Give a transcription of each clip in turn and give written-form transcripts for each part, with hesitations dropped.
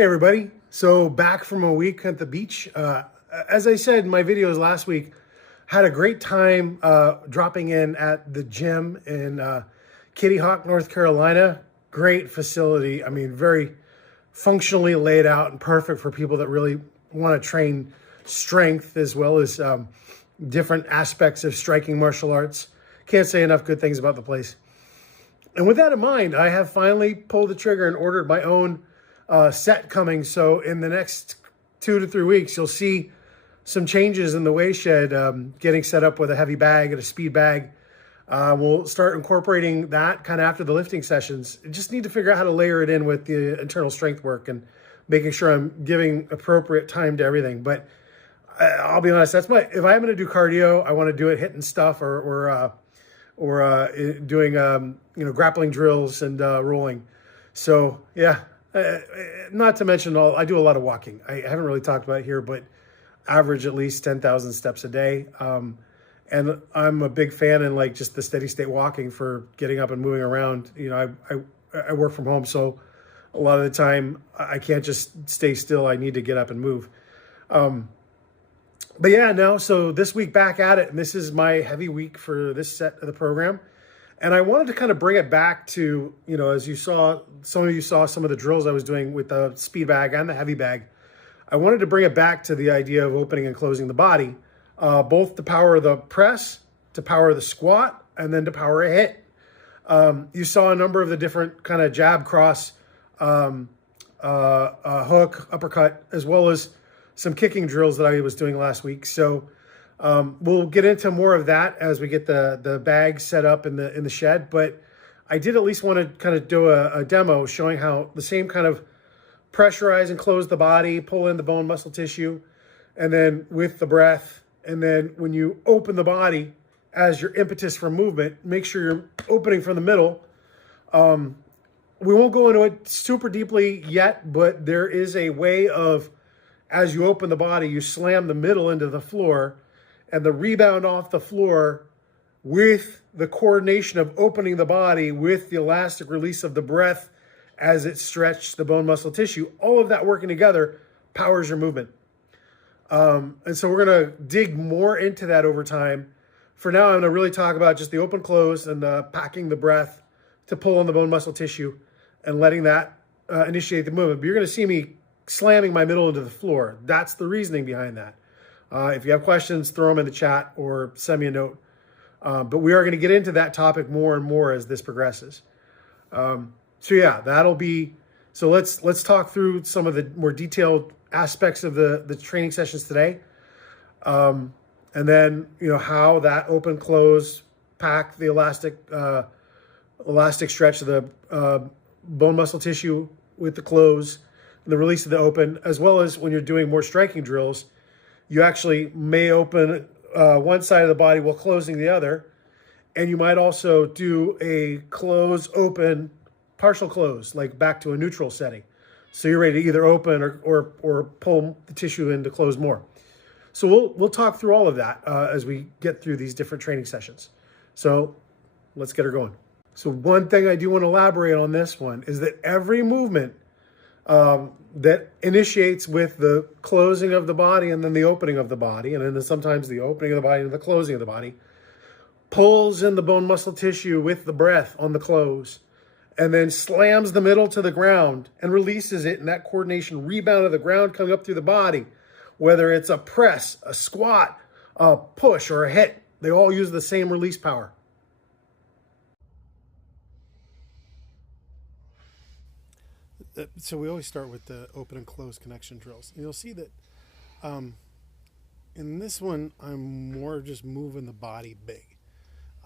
Hey everybody, so back from a week at the beach. As I said in my videos last week, had a great time dropping in at the gym in Kitty Hawk, North Carolina. Great facility. I mean, very functionally laid out and perfect for people that really want to train strength as well as different aspects of striking martial arts. Can't say enough good things about the place. And with that in mind, I have finally pulled the trigger and ordered my own set coming. So in the next 2 to 3 weeks, you'll see some changes in the weigh shed, getting set up with a heavy bag and a speed bag. We'll start incorporating that kind of after the lifting sessions. I just need to figure out how to layer it in with the internal strength work and making sure I'm giving appropriate time to everything. But I'll be honest, if I'm going to do cardio, I want to do it hitting stuff or doing grappling drills and rolling. So yeah. Not to mention, I do a lot of walking. I haven't really talked about it here, but average at least 10,000 steps a day. And I'm a big fan in like just the steady state walking for getting up and moving around. You know, I work from home, so a lot of the time I can't just stay still. I need to get up and move. But yeah, no, so this week back at it, and this is my heavy week for this set of the program. And I wanted to kind of bring it back to, as you saw, some of you saw some of the drills I was doing with the speed bag and the heavy bag. I wanted to bring it back to the idea of opening and closing the body, both to power the press, to power the squat, and then to power a hit. You saw a number of the different kind of jab, cross, hook, uppercut, as well as some kicking drills that I was doing last week. So we'll get into more of that as we get the bag set up in the shed, but I did at least want to kind of do a demo showing how the same kind of pressurize and close the body, pull in the bone muscle tissue, and then with the breath, and then when you open the body as your impetus for movement, make sure you're opening from the middle. We won't go into it super deeply yet, but there is a way of, as you open the body, you slam the middle into the floor, and the rebound off the floor with the coordination of opening the body with the elastic release of the breath as it stretches the bone muscle tissue, all of that working together powers your movement. And so we're going to dig more into that over time. For now, I'm going to really talk about just the open close and packing the breath to pull on the bone muscle tissue and letting that initiate the movement. But you're going to see me slamming my middle into the floor. That's the reasoning behind that. If you have questions, throw them in the chat or send me a note. But we are going to get into that topic more and more as this progresses. So yeah, that'll be, so let's talk through some of the more detailed aspects of the training sessions today. And then, how that open close, pack the elastic stretch of the bone muscle tissue with the close, and the release of the open, as well as when you're doing more striking drills, you actually may open one side of the body while closing the other. And you might also do a close, open, partial close, like back to a neutral setting. So you're ready to either open or pull the tissue in to close more. So we'll talk through all of that as we get through these different training sessions. So let's get her going. So one thing I do want to elaborate on this one is that every movement that initiates with the closing of the body and then the opening of the body, and then sometimes the opening of the body and the closing of the body, pulls in the bone muscle tissue with the breath on the close, and then slams the middle to the ground and releases it in that coordination rebound of the ground coming up through the body, whether it's a press, a squat, a push, or a hit. They all use the same release power. So we always start with the open and close connection drills. And you'll see that in this one, I'm more just moving the body big.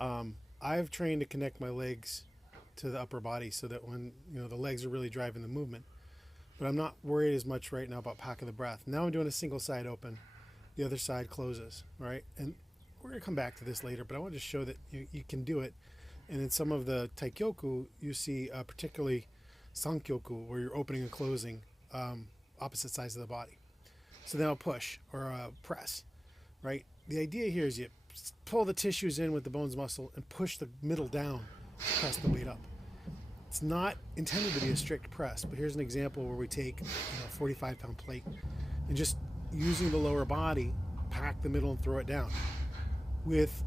I've trained to connect my legs to the upper body so that when, the legs are really driving the movement. But I'm not worried as much right now about packing the breath. Now I'm doing a single side open. The other side closes, right? And we're going to come back to this later, but I want to show that you can do it. And in some of the Taikyoku, you see particularly Sankyoku, where you're opening and closing opposite sides of the body. So then I'll push or press, right? The idea here is you pull the tissues in with the bones muscle and push the middle down, press the weight up. it's not intended to be a strict press, but here's an example where we take a 45-pound plate and just using the lower body, pack the middle and throw it down. With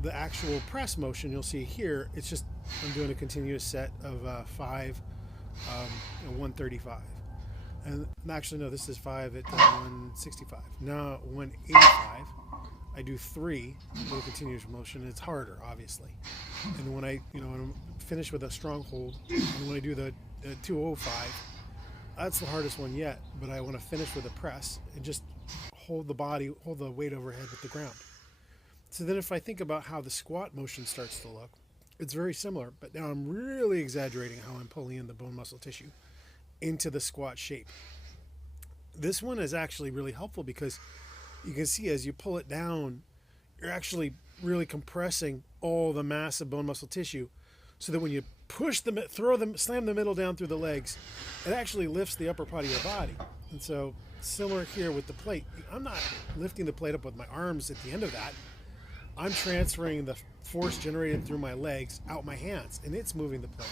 the actual press motion, you'll see here, it's just, I'm doing a continuous set of 5, 135. And actually, no, this is 5 at 165. Now, 185, I do 3 with a continuous motion. It's harder, obviously. And when when I'm finished with a strong hold, and when I do the 205, that's the hardest one yet. But I want to finish with a press and just hold the weight overhead with the ground. So then if I think about how the squat motion starts to look, it's very similar, but now I'm really exaggerating how I'm pulling in the bone muscle tissue into the squat shape. This one is actually really helpful because you can see as you pull it down, you're actually really compressing all the massive bone muscle tissue, so that when you push them, slam the middle down through the legs, it actually lifts the upper part of your body. And so similar here with the plate, I'm not lifting the plate up with my arms at the end of that. I'm transferring the force generated through my legs out my hands, and it's moving the plate.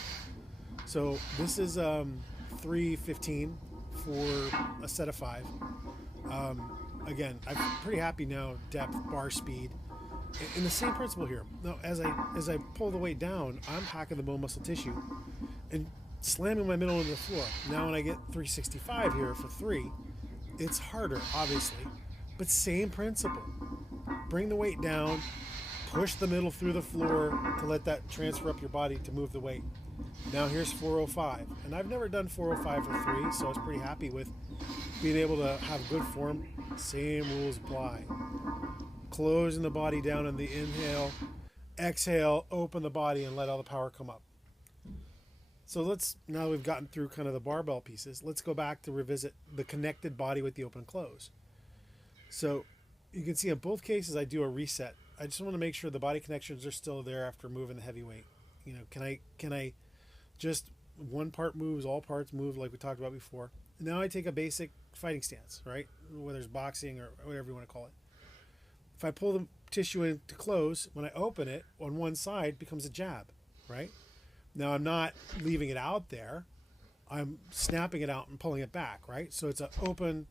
So this is 315 for a set of 5. Again, I'm pretty happy now, depth, bar speed. And the same principle here. Now, as I pull the weight down, I'm packing the bone muscle tissue and slamming my middle into the floor. Now when I get 365 here for 3, it's harder, obviously, but same principle. Bring the weight down, push the middle through the floor to let that transfer up your body to move the weight. Now here's 405, and I've never done 405 for 3, so I was pretty happy with being able to have good form. Same rules apply. Closing the body down in the inhale, exhale, open the body and let all the power come up. So now we've gotten through kind of the barbell pieces, let's go back to revisit the connected body with the open close. So you can see in both cases I do a reset. I just want to make sure the body connections are still there after moving the heavy weight. Can I just one part moves, all parts move like we talked about before. Now I take a basic fighting stance, right? Whether it's boxing or whatever you want to call it. If I pull the tissue in to close, when I open it, on one side it becomes a jab, right? Now I'm not leaving it out there. I'm snapping it out and pulling it back, right? So it's an open,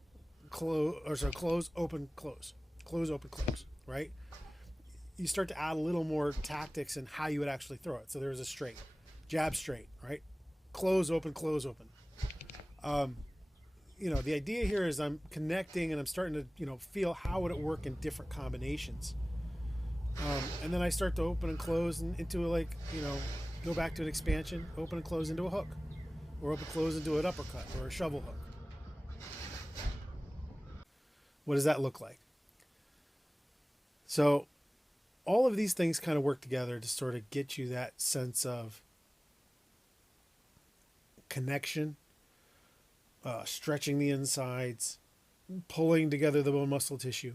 close, or so close, open, close, open, close, right? You start to add a little more tactics in how you would actually throw it. So there's a straight, jab straight, right? Close, open, close, open. The idea here is I'm connecting and I'm starting to, feel how would it work in different combinations. And then I start to open and close into go back to an expansion, open and close into a hook, or open, close into an uppercut or a shovel hook. What does that look like? So all of these things kind of work together to sort of get you that sense of connection, stretching the insides, pulling together the bone muscle tissue,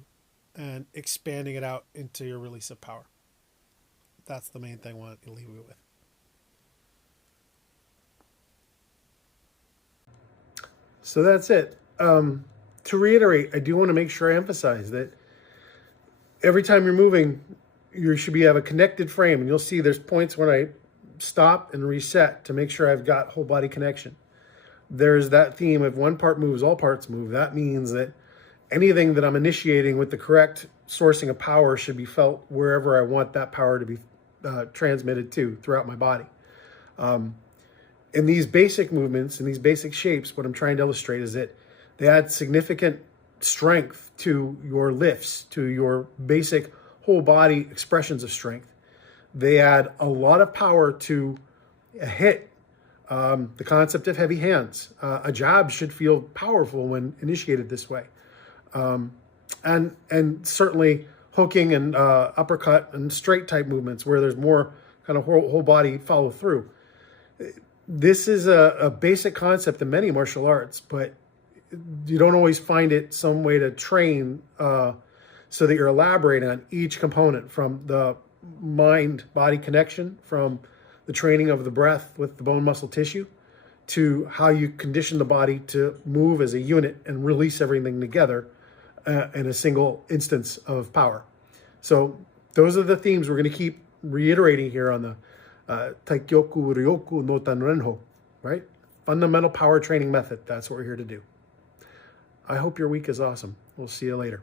and expanding it out into your release of power. That's the main thing I want to leave you with. So that's it. To reiterate, I do want to make sure I emphasize that every time you're moving, you should have a connected frame. And you'll see there's points when I stop and reset to make sure I've got whole body connection. There's that theme of one part moves, all parts move. That means that anything that I'm initiating with the correct sourcing of power should be felt wherever I want that power to be transmitted to throughout my body. In these basic movements, in these basic shapes, what I'm trying to illustrate is that they add significant strength to your lifts, to your basic whole body expressions of strength. They add a lot of power to a hit. The concept of heavy hands. A jab should feel powerful when initiated this way. And certainly hooking and uppercut and straight type movements where there's more kind of whole body follow through. This is a basic concept in many martial arts, but you don't always find it some way to train so that you're elaborating on each component, from the mind-body connection, from the training of the breath with the bone muscle tissue, to how you condition the body to move as a unit and release everything together in a single instance of power. So those are the themes we're going to keep reiterating here on Taikyoku no Tanrenhō, right? Fundamental power training method. That's what we're here to do. I hope your week is awesome. We'll see you later.